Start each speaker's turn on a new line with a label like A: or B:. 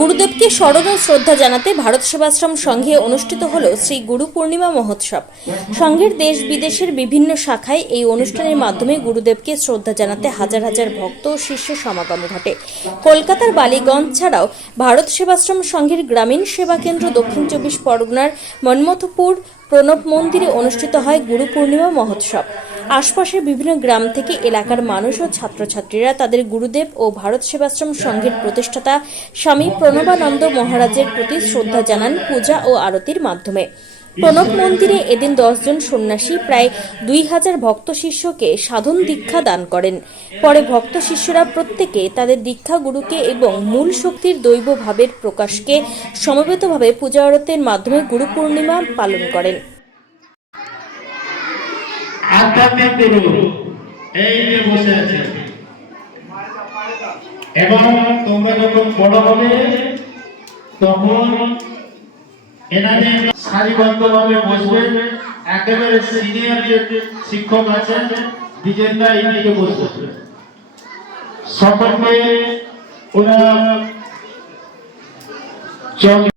A: গুরুদেবকে স্মরণ ও শ্রদ্ধা জানাতে ভারত সেবাশ্রম সংঘে অনুষ্ঠিত হল শ্রী গুরু পূর্ণিমা মহোৎসব। সংঘের দেশ বিদেশের বিভিন্ন শাখায় এই অনুষ্ঠানের মাধ্যমে গুরুদেবকে শ্রদ্ধা জানাতে হাজার হাজার ভক্ত ও শিষ্য সমাগম ঘটে। কলকাতার বালিগঞ্জ ছাড়াও ভারত সেবাশ্রম সংঘের গ্রামীণ সেবা কেন্দ্র দক্ষিণ চব্বিশ পরগনার মন্মথপুর প্রণব মন্দিরে অনুষ্ঠিত হয় গুরু পূর্ণিমা মহোৎসব। আশপাশের বিভিন্ন গ্রাম থেকে এলাকার মানুষ ও ছাত্রছাত্রীরা তাদের গুরুদেব ও ভারত সেবাশ্রম সংঘের প্রতিষ্ঠাতা স্বামী প্রণবানন্দ মহারাজের প্রতি শ্রদ্ধা জানান পূজা ও আরতির মাধ্যমে। প্রণব মন্দিরে এদিন দশজন সন্ন্যাসী প্রায় দুই হাজার ভক্ত শিষ্যকে সাধন দীক্ষা দান করেন। পরে ভক্ত শিষ্যরা প্রত্যেকে তাদের দীক্ষা গুরুকে এবং মূল শক্তির দৈব ভাবের প্রকাশকে সমবেতভাবে পূজা আরতের মাধ্যমে গুরু পূর্ণিমা পালন করেন।
B: এবং তোমরা যখন বড় হবে, তখন এনাদের সারিবদ্ধভাবে বসবেন একেবারে সিনিয়র যে শিক্ষক আছেন বিজেন্দা এইদিকে বসবেন সকলকে ওরা চল